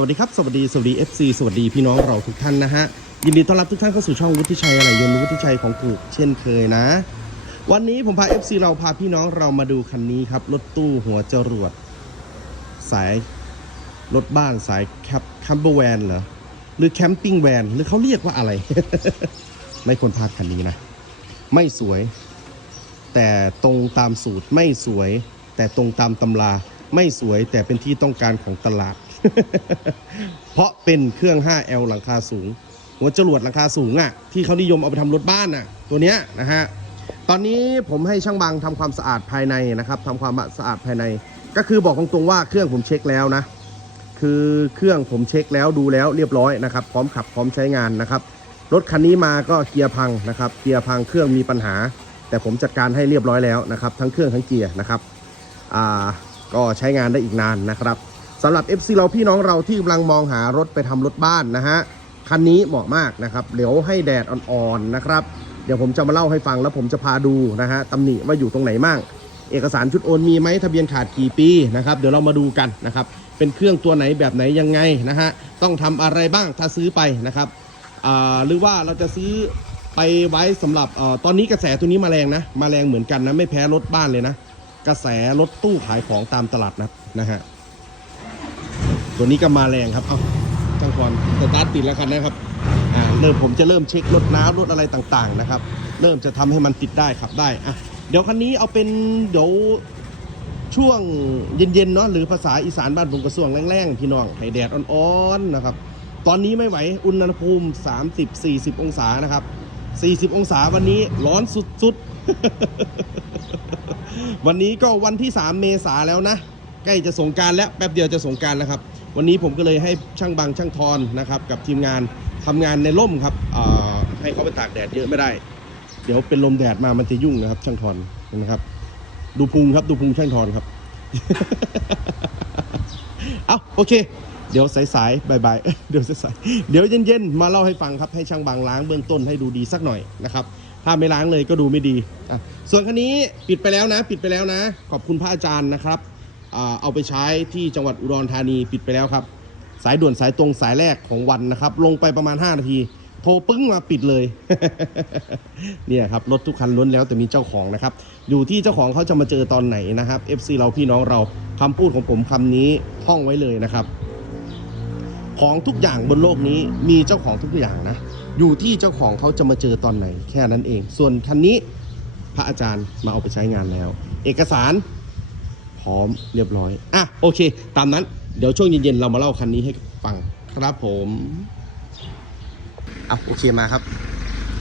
วัสดีครับสวัสดีสวัสดี FC สวัสดีพี่น้องเราทุกท่านนะฮะยินดีต้อนรับทุกท่านเข้าสู่ช่องวุฒิชัยอะไรยนต์วุฒิชัยของถูเช่นเคยนะ วันนี้ผมพา FC เราพาพี่น้องเรามาดูคันนี้ครับรถตู้หัวจรวด สายรถบ้านสายแคปคัมเบอร์แวนเหรอหรือแคมปิ้งแวนหรือเขาเรียกว่าอะไร ไม่ควรพลาดคันนี้นะ ไม่สวย แต่ตรงตามสูตรไม่สวย แต่ตรงตามตำราไม่สวยแต่เป็นที่ต้องการของตลาด เพราะเป็นเครื่อง 5L หลังคาสูง หัวจรวดหลังคาสูงอะ่ะที่เขานิยมเอาไปทำรถบ้านอะตัวเนี้ยนะฮะตอนนี้ผมให้ช่างบางทำความสะอาดภายในนะครับทำความสะอาดภายใน ก็คือบอกตรงๆว่าเครื่องผมเช็คแล้วนะ คือเครื่องผมเช็คแล้วดูแล้วเรียบร้อยนะครับ พร้อมขับพร้อมใช้งานนะครับรถคันนี้มาก็เกียร์พังนะครับเกียร์พังเครื่องมีปัญหา แต่ผมจัดการให้เรียบร้อยแล้วนะครับ ทั้งเครื่องทั้งเกียร์นะครับอ่าก็ใช้งานได้อีกนานนะครับ สำหรับ FC เราพี่น้องเราที่กำลังมองหารถไปทำรถบ้านนะฮะคันนี้เหมาะมากนะครับเดี๋ยวให้แดดอ่อนๆนะครับ เดี๋ยวผมจะมาเล่าให้ฟังแล้วผมจะพาดูนะฮะตำหนิว่าอยู่ตรงไหนมั่งเอกสารชุดโอนมีไหมทะเบียนขาดกี่ปีนะครับเดี๋ยวเรามาดูกันนะครับเป็นเครื่องตัวไหนแบบไหนยังไงนะฮะต้องทำอะไรบ้างถ้าซื้อไปนะครับหรือว่าเราจะซื้อไปไว้สำหรับอตอนนี้กระแสตัวนี้มาแรงนะมาแรงเหมือนกันนะไม่แพ้รถบ้านเลยนะ กระแสรถตู้ขายของตามตลาดนัดนะฮะ ตัวนี้ก็มาแรงครับ เอาช่างพรสตาร์ทติดแล้วกันนะครับอ่าเริ่มผมจะเริ่มเช็ครถน้ำรถอะไรต่างๆนะครับ เริ่มจะทำให้มันติดได้ขับได้อะเดี๋ยวคันนี้เอาเป็นเดี๋ยวช่วงเย็นๆเนาะหรือภาษาอีสานบ้านผมกระทรวงแรงๆพี่น้องให้แดดอ่อนๆนะครับ ตอนนี้ไม่ไหวอุณหภูมิ 30-40 องศานะครับ 40 องศาวันนี้ร้อนสุดๆ วันนี้ก็วันที่ 3 เมษาแล้วนะ ใกล้จะสงการแล้วแป๊บเดียวจะสงการแล้วครับ วันนี้ผมก็เลยให้ช่างบางช่างทอนนะครับกับทีมงานทำงานในร่มครับให้เขาไปตากแดดเยอะไม่ได้ เดี๋ยวเป็นลมแดดมามันจะยุ่งนะครับ ช่างทอนนะครับ ดูพุงครับดูพุงช่างทอนครับเอาโอเค เดี๋ยวสายๆบายๆเดี๋ยวสายๆเดี๋ยวเย็นๆมาเล่าให้ฟังครับให้ช่างบางล้างเบื้องต้นให้ดูดีสักหน่อยนะครับถ้าไม่ล้างเลยก็ดูไม่ดีอะส่วนคันนี้ปิดไปแล้วนะ ปิดไปแล้วนะ ขอบคุณพระอาจารย์นะครับ เอาไปใช้ที่จังหวัดอุดรธานีปิดไปแล้วครับ สายด่วนสายตรงสายแรกของวันนะครับ ลงไปประมาณ 5 นาที โทรปึ้งมาปิดเลย เนี่ยครับ รถทุกคันล้นแล้วแต่มีเจ้าของนะครับ อยู่ที่เจ้าของเขาจะมาเจอตอนไหนนะครับ FC เราพี่น้องเราคำพูดของผมคำนี้ท่องไว้เลยนะครับ ของทุกอย่างบนโลกนี้มีเจ้าของทุกอย่างนะ อยู่ที่เจ้าของเขาจะมาเจอตอนไหน แค่นั้นเอง ส่วนคันนี้พระอาจารย์มาเอาไปใช้งานแล้ว เอกสาร ร้อมเรียบร้อย อะโอเค ตามนั้น เดี๋ยวช่วงเย็นๆเรามาเล่าคันนี้ให้ฟังครับผมอะโอเคมาครับ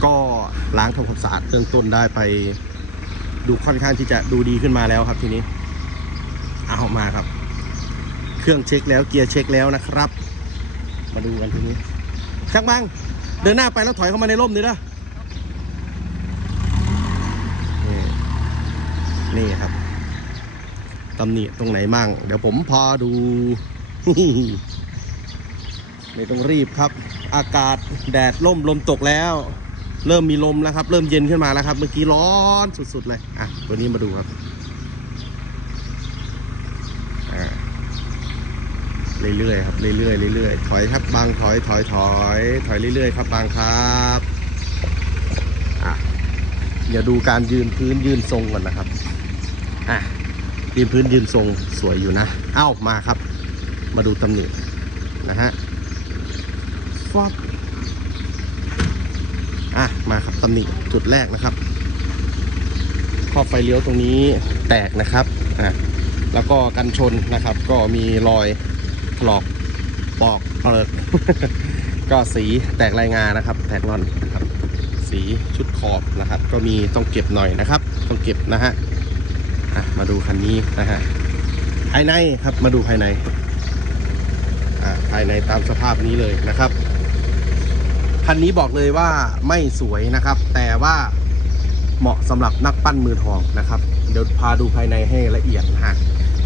ก็ล้างทำความสะอาดเบื้องต้นได้ไป ดูค่อนข้างที่จะดูดีขึ้นมาแล้วครับทีนี้เอามาครับ เครื่องเช็คแล้วเกียร์เช็คแล้วนะครับ มาดูกันทีนี้ช่างบังเดินหน้าไปแล้วถอยเข้ามาในร่มนี่นะนี่นี่ครับ ตำหนิตรงไหนมั่ง เดี๋ยวผมพอดู ไม่ต้องรีบครับ อากาศแดดล่มลมตกแล้ว เริ่มมีลมแล้วครับ เริ่มเย็นขึ้นมาแล้วครับ เมื่อกี้ร้อนสุดๆเลย อะ ตัวนี้มาดูครับอ่าเรื่อยๆครับเรื่อยๆเรื่อยๆถอยครับบางถอยถอยถอยถอยเรื่อยๆครับบางครับอะเดี๋ยวดูการยืนพื้นยืนทรงก่อนนะครับอะ ยืนพื้นยืนทรงสวยอยู่นะ เอ้ามาครับ มาดูตำหนินะฮะฟอบอะมาครับตำหนิจุดแรกนะครับขอบไฟเลี้ยวตรงนี้แตกนะครับอะแล้วก็กันชนนะครับ ก็มีรอยถลอกปอกเปิกก็สีแตกลายงานะครับ แตกงอนนะครับ สีชุดขอบนะครับ ก็มีต้องเก็บหน่อยนะครับ ต้องเก็บนะฮะ อะมาดูคันนี้นะฮะภายในครับมาดูภายในอะภายในตามสภาพนี้เลยนะครับคันนี้บอกเลยว่าไม่สวยนะครับ แต่ว่าเหมาะสำหรับนักปั้นมือทองนะครับ เดี๋ยวพาดูภายในให้ละเอียดนะฮะ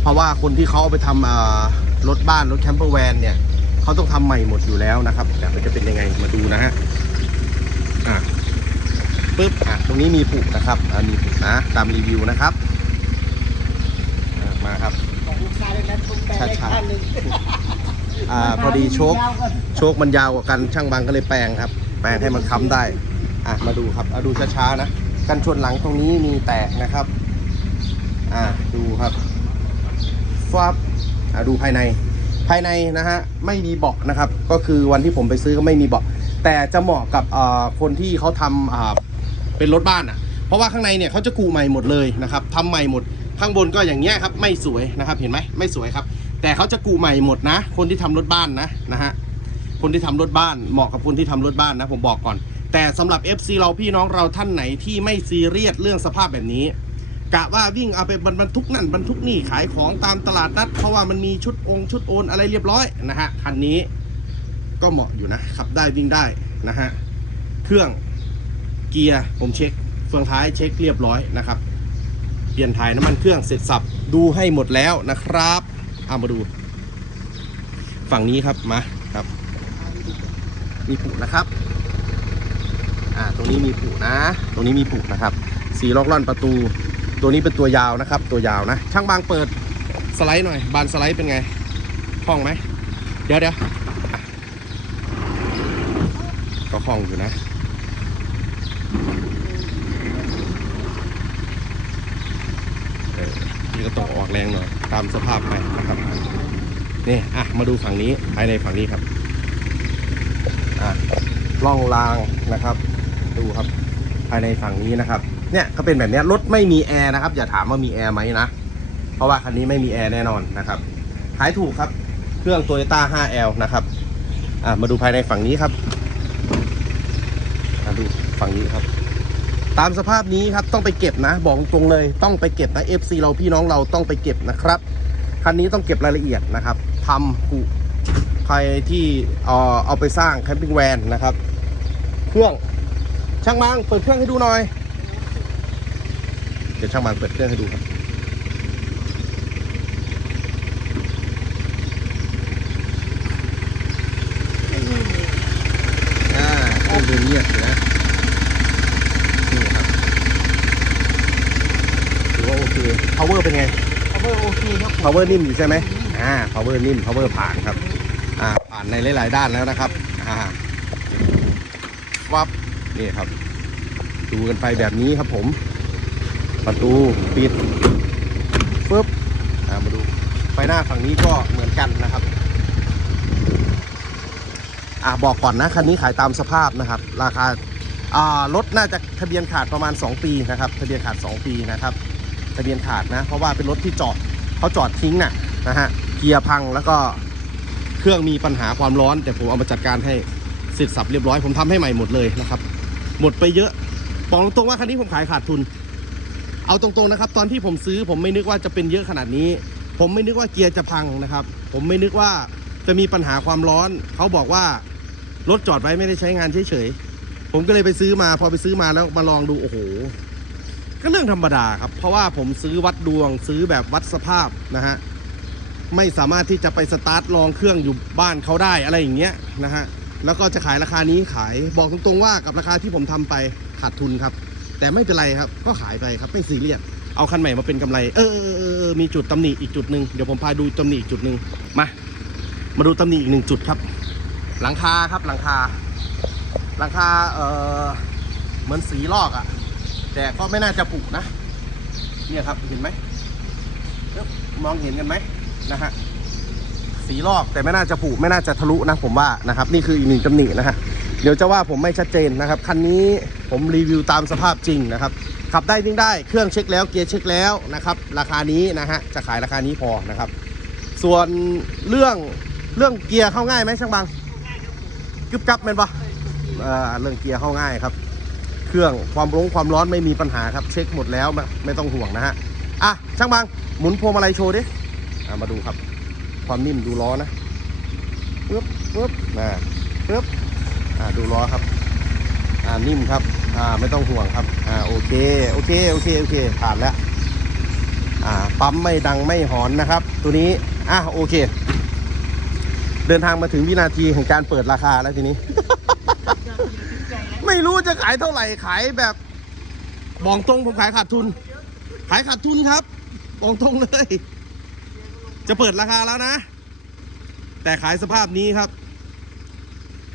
เพราะว่าคนที่เขาเอาไปทำอ่ารถบ้านรถแคมเปอร์แวนเนี่ยเขาต้องทำใหม่หมดอยู่แล้วนะครับ แต่มันจะเป็นยังไงมาดูนะฮะอะปึ๊บอะตรงนี้มีผุนะครับอะมีผุนะตามรีวิวนะครับ อะมาครับของลูกค้าเลยนะทุกแปลได้ช้าๆคันหนึ่งอ่าพอดีโชคโชคมันยาวกว่ากันช่างบางก็เลยแปลงครับ แปลงให้มันค้ำได้อะมาดูครับเอาดูช้าๆนะกันชนหลังตรงนี้มีแตกนะครับอ่าดูครับฟับอ่าดูภายในภายในนะฮะไม่มีเบาะนะครับ ก็คือวันที่ผมไปซื้อก็ไม่มีเบาะแต่จะเหมาะกับอ่าคนที่เขาทำอ่าเป็นรถบ้านอะ เพราะว่าข้างในเนี่ยเขาจะกูใหม่หมดเลยนะครับทำใหม่หมดข้างบนก็อย่างเงี้ยครับ ไม่สวยนะครับ เห็นไหมไม่สวยครับ แต่เขาจะกูใหม่หมดนะ คนที่ทำรถบ้านนะนะฮะคนที่ทำรถบ้านเหมาะกับคนที่ทำรถบ้านนะ ผมบอกก่อน แต่สำหรับ FC เราพี่น้องเราท่านไหนที่ไม่ซีเรียสเรื่องสภาพแบบนี้กะว่าวิ่งเอาไปบรรทุกนั่นบรรทุกนี่ขายของตามตลาดนัดเพราะว่ามันมีชุดองค์ชุดโอนอะไรเรียบร้อยนะฮะคันนี้ก็เหมาะอยู่นะขับได้วิ่งได้นะฮะเครื่องเกียร์ผมเช็คเฟืองท้ายเช็คเรียบร้อยนะครับ เปลี่ยนถ่ายน้ำมันเครื่องเสร็จสับดูให้หมดแล้วนะครับ เอามาดู ฝั่งนี้ครับมาครับ มีผูนะครับ อ่าตรงนี้มีผูนะ ตรงนี้มีผูนะครับสีล็อกล่อนประตู ตัวนี้เป็นตัวยาวนะครับ ตัวยาวนะ ช่างบางเปิดสไลด์หน่อย บานสไลด์เป็นไงคล่องไหมเดี๋ยวเดี๋ยวก็คล่องอยู่นะ เออ นี่ก็ต้องออกแรงหน่อยตามสภาพไปนะครับนี่อะมาดูฝั่งนี้ภายในฝั่งนี้ครับอะล่องรางนะครับ ดูครับ ภายในฝั่งนี้นะครับ เนี่ยก็เป็นแบบนี้รถไม่มีแอร์นะครับอย่าถามว่ามีแอร์ไหมนะเพราะว่าคันนี้ไม่มีแอร์แน่นอนนะครับขายถูกครับเครื่อง Toyota 5L นะครับอะมาดูภายในฝั่งนี้ครับมาดูฝั่งนี้ครับ ตามสภาพนี้ครับต้องไปเก็บนะ บอกตรงเลยต้องไปเก็บนะ FC เราพี่น้องเราต้องไปเก็บนะครับคันนี้ต้องเก็บรายละเอียดนะครับทำกุใครที่เอาเอาไปสร้างแคมปิ้งแวนนะครับ เครื่องช่างมังเปิดเครื่องให้ดูหน่อย เดี๋ยวช่างมังเปิดเครื่องให้ดูครับอ่าเครื่องดูเงียบนะนี่ครับถือว่าโอเค power เป็นไงเอาเบอร์โอเคครับ power นิ่มอยู่ใช่ไหมอ่า power นิ่ม power ผ่านครับ อ่า ผ่านในหลาย ๆ ด้านแล้วนะครับ อ่าวับนี่ครับ ดูกันไปแบบนี้ครับผม ประตูปิดปึ๊บอ่ามาดูไฟหน้าฝั่งนี้ก็เหมือนกันนะครับอ่าบอกก่อนนะคันนี้ขายตามสภาพนะครับ ราคาอ่ารถน่าจะทะเบียนขาดประมาณ 2 ปีนะครับ ทะเบียนขาด 2 ปีนะครับทะเบียนขาดนะ เพราะว่าเป็นรถที่จอดเขาจอดทิ้งน่ะนะฮะเกียร์พังแล้วก็เครื่องมีปัญหาความร้อน แต่ผมเอามาจัดการให้เสร็จสับเรียบร้อยผมทำให้ใหม่หมดเลยนะครับ หมดไปเยอะบอกตรงๆว่าคันนี้ผมขายขาดทุน เอาตรงๆนะครับ ตอนที่ผมซื้อผมไม่นึกว่าจะเป็นเยอะขนาดนี้ ผมไม่นึกว่าเกียร์จะพังนะครับ ผมไม่นึกว่าจะมีปัญหาความร้อน เขาบอกว่ารถจอดไว้ไม่ได้ใช้งานเฉยๆผมก็เลยไปซื้อมาพอไปซื้อมาแล้วมาลองดูโอ้โห ก็เรื่องธรรมดาครับ เพราะว่าผมซื้อวัดดวงซื้อแบบวัดสภาพนะฮะไม่สามารถที่จะไปสตาร์ทลองเครื่องอยู่บ้านเขาได้อะไรอย่างเงี้ยนะฮะแล้วก็จะขายราคานี้ขายบอกตรงๆว่ากับราคาที่ผมทำไปขาดทุนครับ แต่ไม่เป็นไรครับ ก็ขายไปครับไม่ซีเรียสเอาคันใหม่มาเป็นกำไร เออเออเออมีจุดตำหนิอีกจุดหนึ่งเดี๋ยวผมพาดูตำหนิอีกจุดหนึ่งมา มาดูตำหนิอีกหนึ่งจุดครับ หลังคาครับหลังคา หลังคาเออเหมือนสีลอกอะ่ะ แต่ก็ไม่น่าจะผุนะ เนี่ยครับเห็นไหมมองเห็นกันไหมนะฮะสีลอกแต่ไม่น่าจะผุไม่น่าจะทะลุนะผมว่านะครับ นี่คืออีกหนึ่งตำหนินะฮะเดี๋ยวจะว่าผมไม่ชัดเจนนะครับคันนี้ผมรีวิวตามสภาพจริงนะครับขับได้วิ่งได้เครื่องเช็คแล้วเกียร์เช็คแล้วนะครับ ราคานี้นะฮะจะขายราคานี้พอนะครับ ส่วนเรื่องเรื่องเกียร์เข้าง่ายไหมช่างบางกึบกับเป็นปะเรื่องเกียร์เข้าง่ายครับ เครื่องความร้อนความร้อนไม่มีปัญหาครับเช็คหมดแล้วไม่ไม่ต้องห่วงนะฮะอะช่างบางหมุนพวงมาลัยโชว์ดิมาดูครับ ความนิ่มดูล้อนะปึ๊บปึ๊บนะปึ๊บอ่าดูล้อครับอ่านิ่มครับอ่าไม่ต้องห่วงครับอ่าโอเคโอเคโอเคโอเคผ่านแล้วอ่าปั๊มไม่ดังไม่หอนนะครับ ตัวนี้อะโอเค เดินทางมาถึงวินาทีแห่งการเปิดราคาแล้วทีนี้ ไม่รู้จะขายเท่าไหร่ขายแบบบอกตรงผมขายขาดทุน ขายขาดทุนครับบอกตรงเลย จะเปิดราคาแล้วนะ แต่ขายสภาพนี้ครับ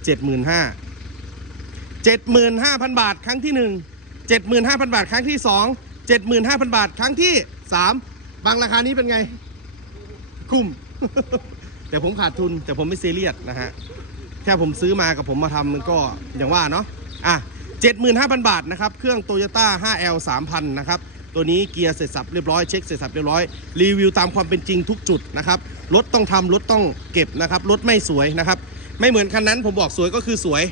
เจ็ดหมื่นห้าเจ็ดหมื่นห้าพันบาทครั้งที่หนึ่งเจ็ดหมื่นห้าพันบาทครั้งที่สองเจ็ดหมื่นห้าพันบาทครั้งที่สามบางราคานี้เป็นไง คุ้ม แต่ผมขาดทุนแต่ผมไม่ซีเรียสนะฮะ แค่ผมซื้อมากับผมมาทำมันก็อย่างว่าเนาะ อะ75,000 บาทนะครับ เครื่อง Toyota 5L 3000 นะครับ ตัวนี้เกียร์เสร็จสับเรียบร้อย เช็คเสร็จสับเรียบร้อย รีวิวตามความเป็นจริงทุกจุดนะครับ รถต้องทำรถต้องเก็บนะครับ รถไม่สวยนะครับ ไม่เหมือนคันนั้นผมบอกสวยก็คือสวย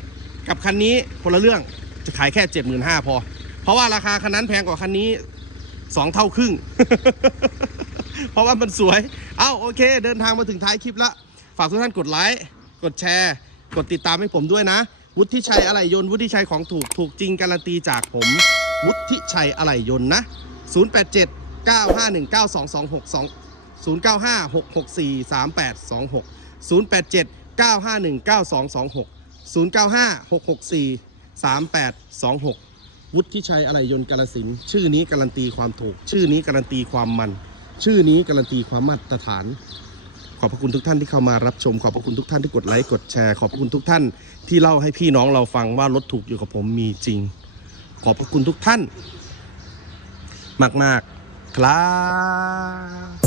กับคันนี้คนละเรื่อง จะขายแค่ 75,000พอ เพราะว่าราคาคันนั้นแพงกว่าคันนี้ 2 เท่าครึ่ง เพราะว่ามันสวย เอ้าโอเค เดินทางมาถึงท้ายคลิปล้วฝากทุกท่านกดไลค์ กดแชร์ กดติดตามให้ผมด้วยนะ วุฒิชัยอะไหล่ยนต์วุฒิชัยของถูกถูกจริงการันตีจากผม วุฒิชัยอะไหล่ยนต์นะ 087 951 9226 095 664 3826 087 951 9226 095 664 3826 วุฒิชัยอะไหล่ยนต์กาลสินชื่อนี้การันตีความถูก ชื่อนี้การันตีความมัน ชื่อนี้การันตีความมาตรฐาน ขอบพระคุณทุกท่านที่เข้ามารับชม ขอบพระคุณทุกท่านที่กดไลค์กดแชร์ ขอบพระคุณทุกท่านที่เล่าให้พี่น้องเราฟังว่ารถถูกอยู่กับผมมีจริง ขอบพระคุณทุกท่าน มาก ๆ ครับ